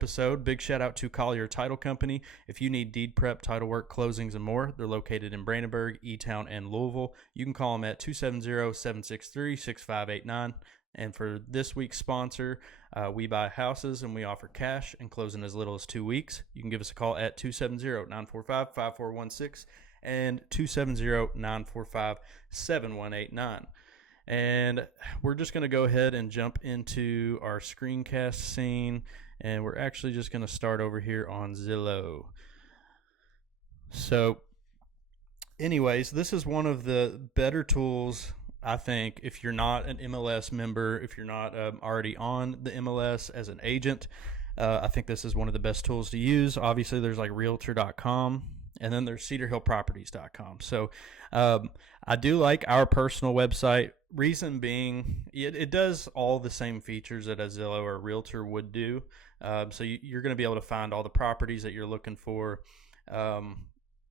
episode, big shout out to Collier Title Company. If you need deed prep, title work, closings, and more, they're located in Brandenburg, E-Town, and Louisville. You can call them at 270-763-6589. And for this week's sponsor, we buy houses and we offer cash and close in as little as 2 weeks. You can give us a call at 270-945-5416 and 270-945-7189. And we're just going to go ahead and jump into our screencast scene. And we're actually just going to start over here on Zillow. So anyways, this is one of the better tools, I think, if you're not an MLS member, if you're not already on the MLS as an agent. I think this is one of the best tools to use. Obviously, there's like Realtor.com, and then there's CedarHillProperties.com. So I do like our personal website. Reason being, it does all the same features that a Zillow or a Realtor would do. So you're going to be able to find all the properties that you're looking for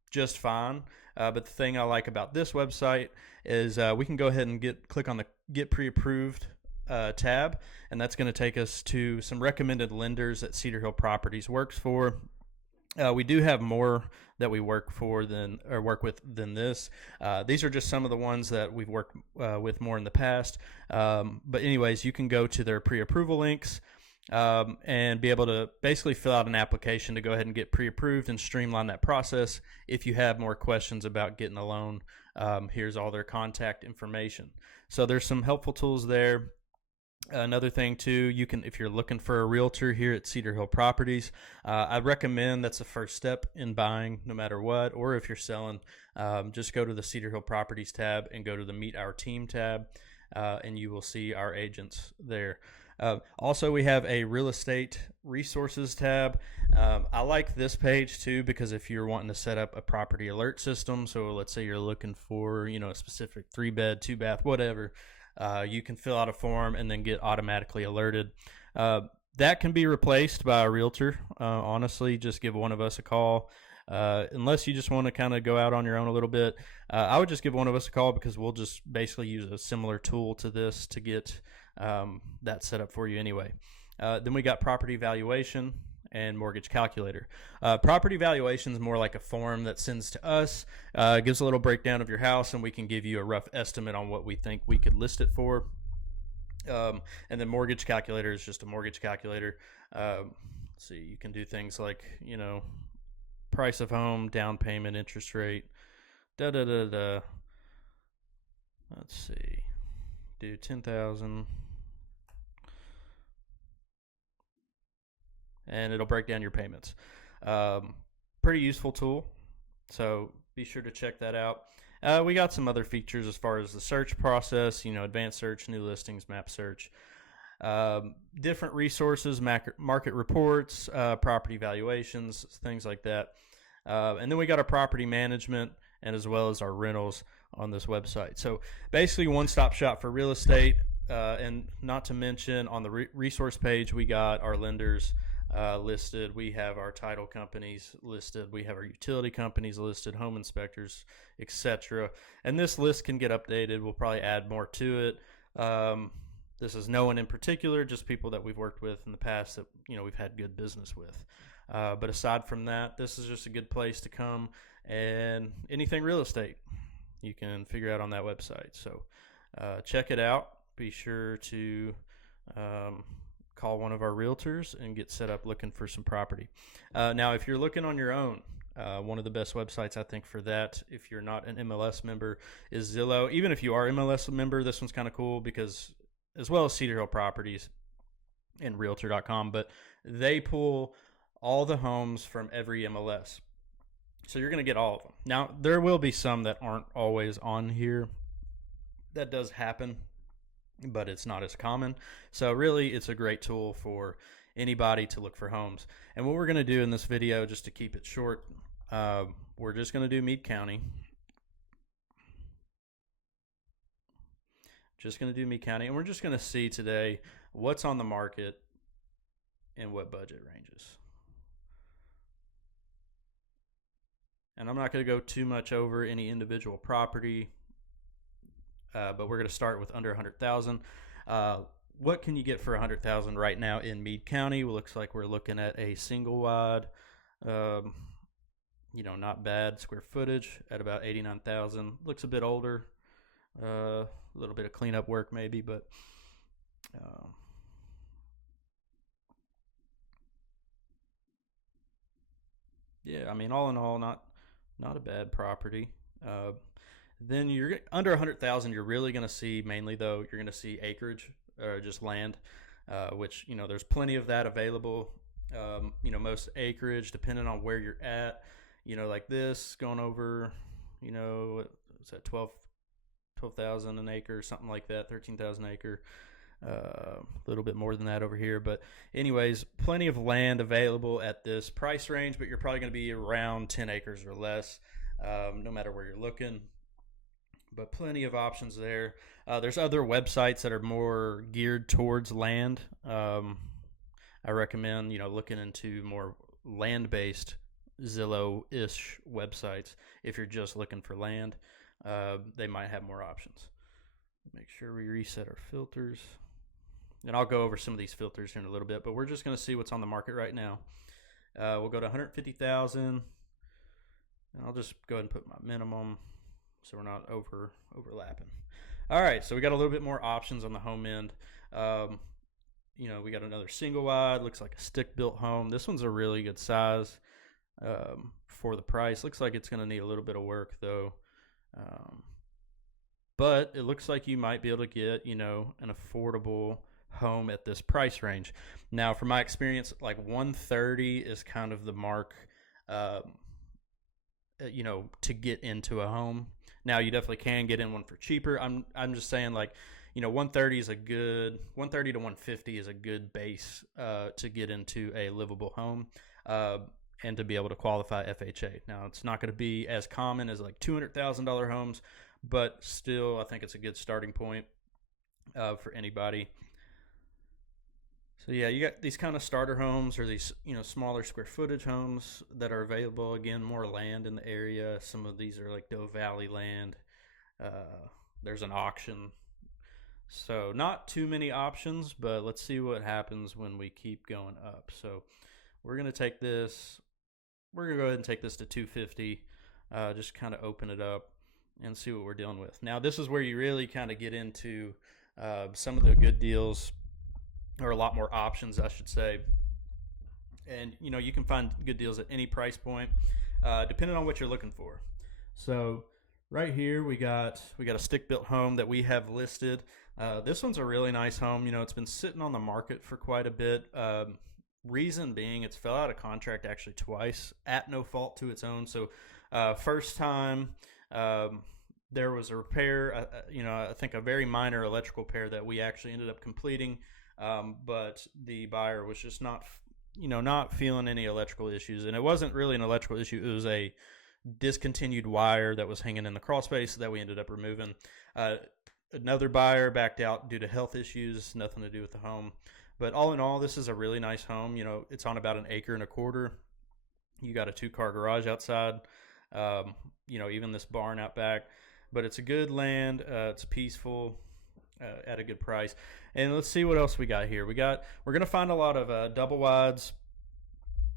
just fine. But the thing I like about this website is we can go ahead and click on the Get Pre-Approved tab, and that's going to take us to some recommended lenders that Cedar Hill Properties works for. We do have more that we work with than this. These are just some of the ones that we've worked with more in the past. But anyways, you can go to their pre-approval links and be able to basically fill out an application to go ahead and get pre-approved and streamline that process. If you have more questions about getting a loan, here's all their contact information. So there's some helpful tools there. Another thing too, you can, if you're looking for a realtor here at Cedar Hill Properties, I recommend that's the first step in buying no matter what. Or if you're selling, just go to the Cedar Hill Properties tab and go to the Meet Our Team tab, and you will see our agents there. Also, we have a real estate resources tab. I like this page too because if you're wanting to set up a property alert system, so let's say you're looking for a specific 3-bed, 2-bath, whatever. You can fill out a form and then get automatically alerted. That can be replaced by a realtor. Honestly, just give one of us a call. Unless you just want to kind of go out on your own a little bit, I would just give one of us a call because we'll just basically use a similar tool to this to get that set up for you anyway. Then we got property valuation and mortgage calculator. Property valuation is more like a form that sends to us, gives a little breakdown of your house, and we can give you a rough estimate on what we think we could list it for. And then mortgage calculator is just a mortgage calculator. Let's see, you can do things like, price of home, down payment, interest rate, Let's see, do 10,000. And it'll break down your payments. Pretty useful tool, so be sure to check that out. We got some other features as far as the search process, advanced search, new listings, map search, different resources, market reports, property valuations, things like that. And then we got our property management and as well as our rentals on this website. So basically one-stop shop for real estate, and not to mention on the resource page, we got our lenders listed. We have our title companies listed. We have our utility companies listed, home inspectors, etc. And this list can get updated. We'll probably add more to it. This is no one in particular, just people that we've worked with in the past that we've had good business with. But aside from that, this is just a good place to come, and anything real estate you can figure out on that website. So check it out. Be sure to call one of our realtors and get set up looking for some property. Now, if you're looking on your own, one of the best websites I think for that, if you're not an MLS member, is Zillow. Even if you are MLS member, this one's kind of cool because, as well as Cedar Hill Properties and Realtor.com, but they pull all the homes from every MLS. So you're going to get all of them. Now, there will be some that aren't always on here. That does happen, but it's not as common. So really, it's a great tool for anybody to look for homes. And what we're going to do in this video, just to keep it short, we're just going to do Meade County. And we're just going to see today what's on the market and what budget ranges. And I'm not going to go too much over any individual property, but we're going to start with under 100,000. what can you get for 100,000 right now in Meade County? Looks like we're looking at a single wide, um, not bad square footage at about 89,000. Looks a bit older, a little bit of cleanup work maybe, but um, yeah, I mean, all in all, not a bad property. Uh, then you're under 100,000. You're really going to see mainly though. You're going to see acreage or just land, which there's plenty of that available. Most acreage, depending on where you're at, like this going over, it's at 12,000 an acre, something like that, 13,000 acre. A little bit more than that over here, but anyways, plenty of land available at this price range, but you're probably going to be around 10 acres or less, no matter where you're looking. But plenty of options there. There's other websites that are more geared towards land. I recommend looking into more land-based Zillow-ish websites if you're just looking for land. They might have more options. Make sure we reset our filters. And I'll go over some of these filters here in a little bit, but we're just going to see what's on the market right now. We'll go to 150,000, and I'll just go ahead and put my minimum so we're not overlapping. All right, so we got a little bit more options on the home end. We got another single wide, looks like a stick-built home. This one's a really good size for the price. Looks like it's going to need a little bit of work, though. But it looks like you might be able to get, an affordable home at this price range. Now, from my experience, like 130 is kind of the mark, to get into a home. Now, you definitely can get in one for cheaper. I'm just saying, like, 130 is a good 130 to 150 is a good base to get into a livable home. And to be able to qualify FHA. Now, it's not going to be as common as like $200,000 homes, but still, I think it's a good starting point for anybody. So yeah, you got these kind of starter homes or these smaller square footage homes that are available. Again, more land in the area. Some of these are like Doe Valley land. There's an auction. So not too many options, but let's see what happens when we keep going up. So we're going to take this. We're going to go ahead and take this to 250. Just kind of open it up and see what we're dealing with. Now, this is where you really kind of get into some of the good deals, or a lot more options, I should say. And, you can find good deals at any price point, depending on what you're looking for. So right here, we got a stick-built home that we have listed. This one's a really nice home. It's been sitting on the market for quite a bit. Reason being, it's fell out of contract actually twice at no fault to its own. So first time there was a repair, I think a very minor electrical repair that we actually ended up completing, but the buyer was just not feeling any electrical issues. And it wasn't really an electrical issue. It was a discontinued wire that was hanging in the crawl space that we ended up removing. Another buyer backed out due to health issues, nothing to do with the home. But all in all, this is a really nice home. It's on about 1.25 acres. You got a 2-car garage outside. Even this barn out back. But it's a good land. It's peaceful at a good price. And let's see what else we got here. We're going to find a lot of double wides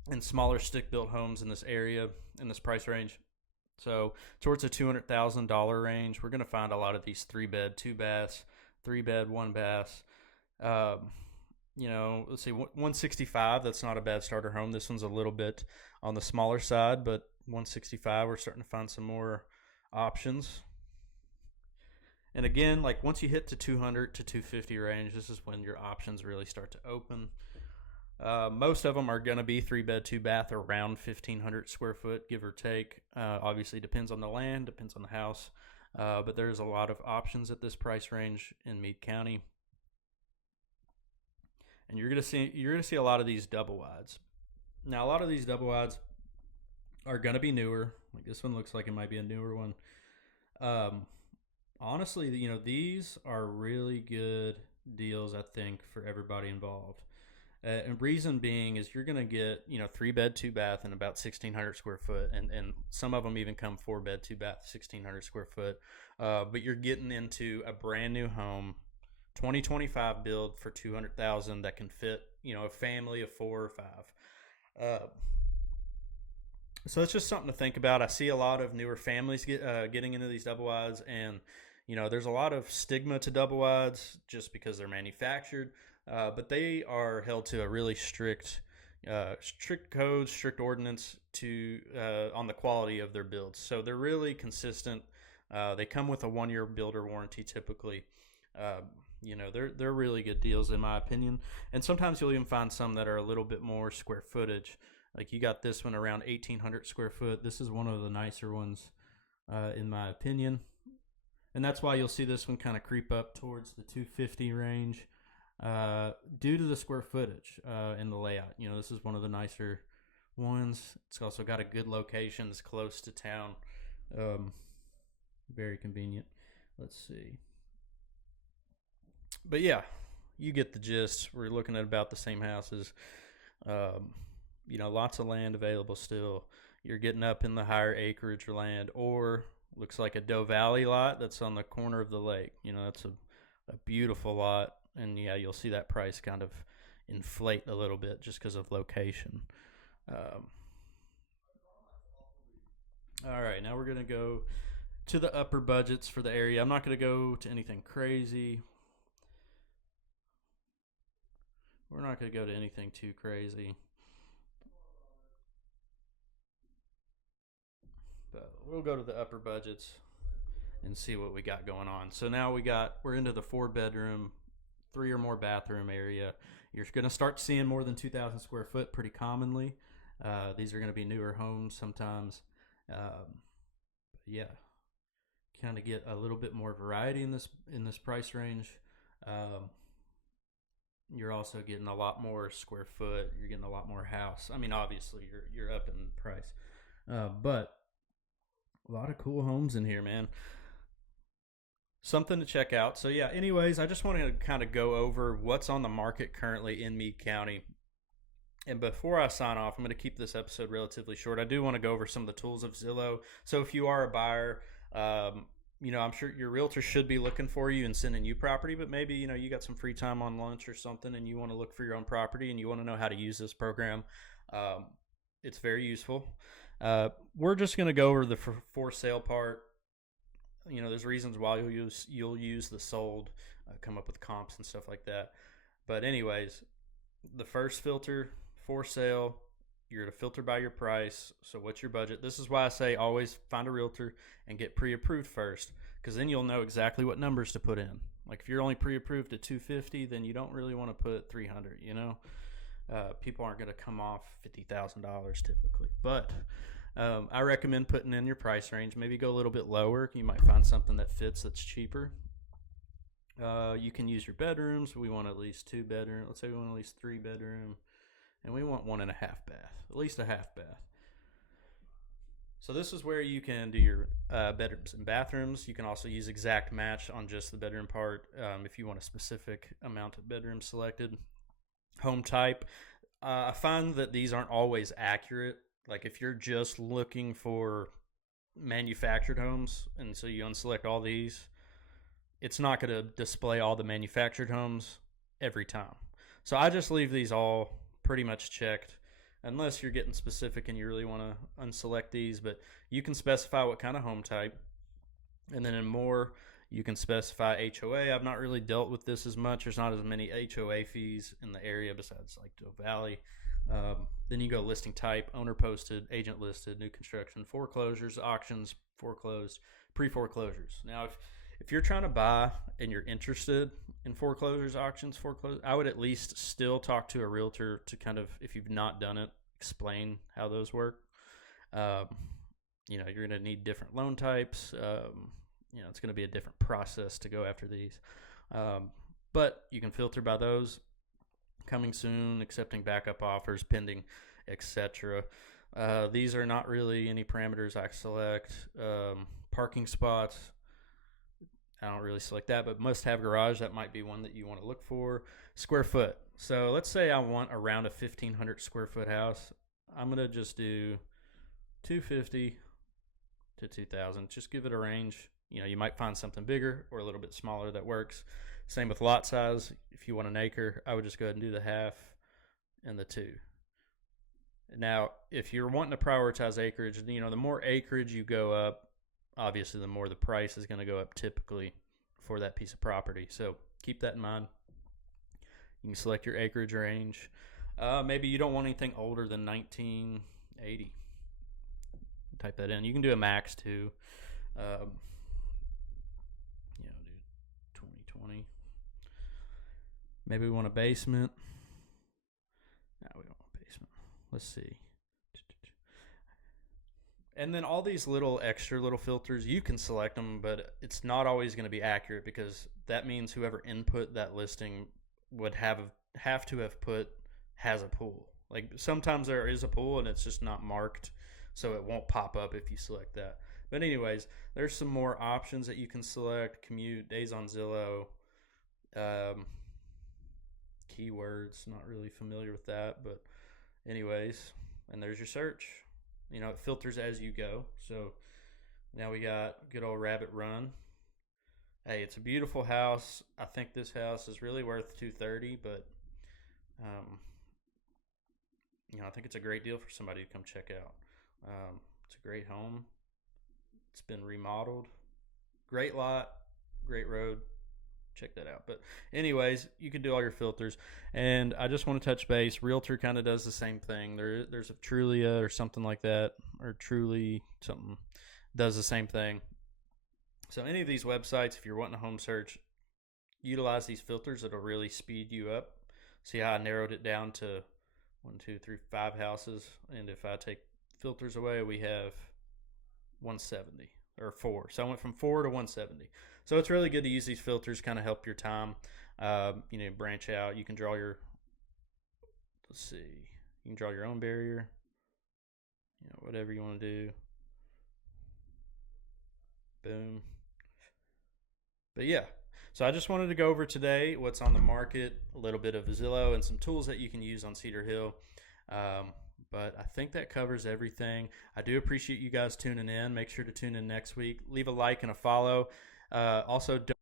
and smaller stick-built homes in this area, in this price range. So towards the $200,000 range, we're going to find a lot of these 3-bed, 2 baths, 3-bed, 1 bath. Let's see, 165, that's not a bad starter home. This one's a little bit on the smaller side, but 165, we're starting to find some more options. And again, like once you hit to 200 to 250 range, this is when your options really start to open. Most of them are going to be 3-bed, 2 bath, around 1,500 square foot, give or take. Obviously, depends on the land, depends on the house. But there's a lot of options at this price range in Meade County. And you're gonna see a lot of these double wides. Now, a lot of these double wides are gonna be newer. Like this one looks like it might be a newer one. Honestly, these are really good deals, I think, for everybody involved. And reason being is you're gonna get 3-bed, 2 bath, and about 1,600 square foot, and some of them even come 4-bed, 2 bath, 1,600 square foot. But you're getting into a brand new home 2025 build for 200,000 that can fit, a family of 4 or 5. Uh, so it's just something to think about. I see a lot of newer families getting into these double wides, and there's a lot of stigma to double wides just because they're manufactured, but they are held to a really strict code, strict ordinance to on the quality of their builds. So they're really consistent. They come with a 1-year builder warranty typically. They're really good deals in my opinion. And sometimes you'll even find some that are a little bit more square footage. Like you got this one around 1,800 square foot. This is one of the nicer ones, in my opinion. And that's why you'll see this one kind of creep up towards the 250 range, due to the square footage and the layout. This is one of the nicer ones. It's also got a good location. It's close to town. Very convenient. Let's see. But yeah, you get the gist. We're looking at about the same houses. Lots of land available still. You're getting up in the higher acreage land, or looks like a Doe Valley lot that's on the corner of the lake. That's a beautiful lot. And yeah, you'll see that price kind of inflate a little bit just because of location. All right, now we're going to go to the upper budgets for the area. I'm not going to go to anything crazy. We're not going to go to anything too crazy. But we'll go to the upper budgets and see what we got going on. So now we're into the 4-bedroom, 3 or more bathroom area. You're going to start seeing more than 2,000 square foot pretty commonly. These are going to be newer homes sometimes. Yeah, kind of get a little bit more variety in this price range. You're also getting a lot more square foot. You're getting a lot more house. I mean, obviously you're up in price, but a lot of cool homes in here, man. Something to check out. So yeah, anyways, I just wanted to kind of go over what's on the market currently in Meade County. And before I sign off, I'm going to keep this episode relatively short. I do want to go over some of the tools of Zillow. So if you are a buyer, I'm sure your realtor should be looking for you and sending you property, but maybe, you got some free time on lunch or something and you want to look for your own property and you want to know how to use this program. It's very useful. We're just going to go over the for sale part. There's reasons why you'll use the sold, come up with comps and stuff like that. But anyways, the first filter, for sale, you're to filter by your price. So what's your budget? This is why I say always find a realtor and get pre-approved first, because then you'll know exactly what numbers to put in. Like if you're only pre-approved at 250, then you don't really want to put 300. People aren't going to come off $50,000 typically, but I recommend putting in your price range. Maybe go a little bit lower. You might find something that fits that's cheaper. You can use your bedrooms. We want at least 2 bedroom. Let's say we want at least 3 bedroom, and we want 1.5 bath, at least a half bath. So this is where you can do your bedrooms and bathrooms. You can also use exact match on just the bedroom part if you want a specific amount of bedrooms selected. Home type. I find that these aren't always accurate. Like if you're just looking for manufactured homes, and so you unselect all these, it's not going to display all the manufactured homes every time. So I just leave these all pretty much checked, unless you're getting specific and you really want to unselect these. But you can specify what kind of home type, and then in more, you can specify HOA. I've not really dealt with this as much. There's not as many HOA fees in the area besides like Doe Valley. Then you go listing type, owner posted, agent listed, new construction, foreclosures, auctions, foreclosed, pre-foreclosures. Now, if you're trying to buy and you're interested in foreclosures, auctions, foreclosures, I would at least still talk to a realtor to kind of, if you've not done it, explain how those work. You're going to need different loan types. It's going to be a different process to go after these. But you can filter by those. Coming soon, accepting backup offers, pending, etc. These are not really any parameters I select. Parking spots, I don't really select that, but must have garage, that might be one that you want to look for. Square foot. So let's say I want around a 1,500 square foot house. I'm going to just do 250 to 2,000. Just give it a range. You might find something bigger or a little bit smaller that works. Same with lot size. If you want an acre, I would just go ahead and do the half and the 2. Now, if you're wanting to prioritize acreage, the more acreage you go up, obviously the more the price is going to go up typically for that piece of property. So keep that in mind. You can select your acreage range. Maybe you don't want anything older than 1980. Type that in. You can do a max too. Do 2020. Maybe we want a basement. No, we don't want a basement. Let's see. And then all these little extra little filters, you can select them, but it's not always going to be accurate, because that means whoever input that listing would have to have put has a pool. Like sometimes there is a pool and it's just not marked, so it won't pop up if you select that. But anyways, there's some more options that you can select: commute, days on Zillow, keywords. Not really familiar with that, but anyways, and there's your search. It filters as you go. So now we got good old Rabbit Run. Hey, it's a beautiful house. I think this house is really worth $230, but I think it's a great deal for somebody to come check out. It's a great home. It's been remodeled. Great lot, great road. Check that out. But anyways, you can do all your filters. And I just want to touch base. Realtor kind of does the same thing. There's a Trulia or something like that, or Truly something, does the same thing. So any of these websites, if you're wanting a home search, utilize these filters. It'll really speed you up. See how I narrowed it down to 1, 2, 3, 5 houses. And if I take filters away, we have 170 or 4. So I went from 4 to 170. So it's really good to use these filters, kind of help your time. Branch out. You can draw your, you can draw your own barrier. Whatever you want to do. Boom. But yeah, so I just wanted to go over today what's on the market, a little bit of Zillow, and some tools that you can use on Cedar Hill. But I think that covers everything. I do appreciate you guys tuning in. Make sure to tune in next week. Leave a like and a follow. Also, don't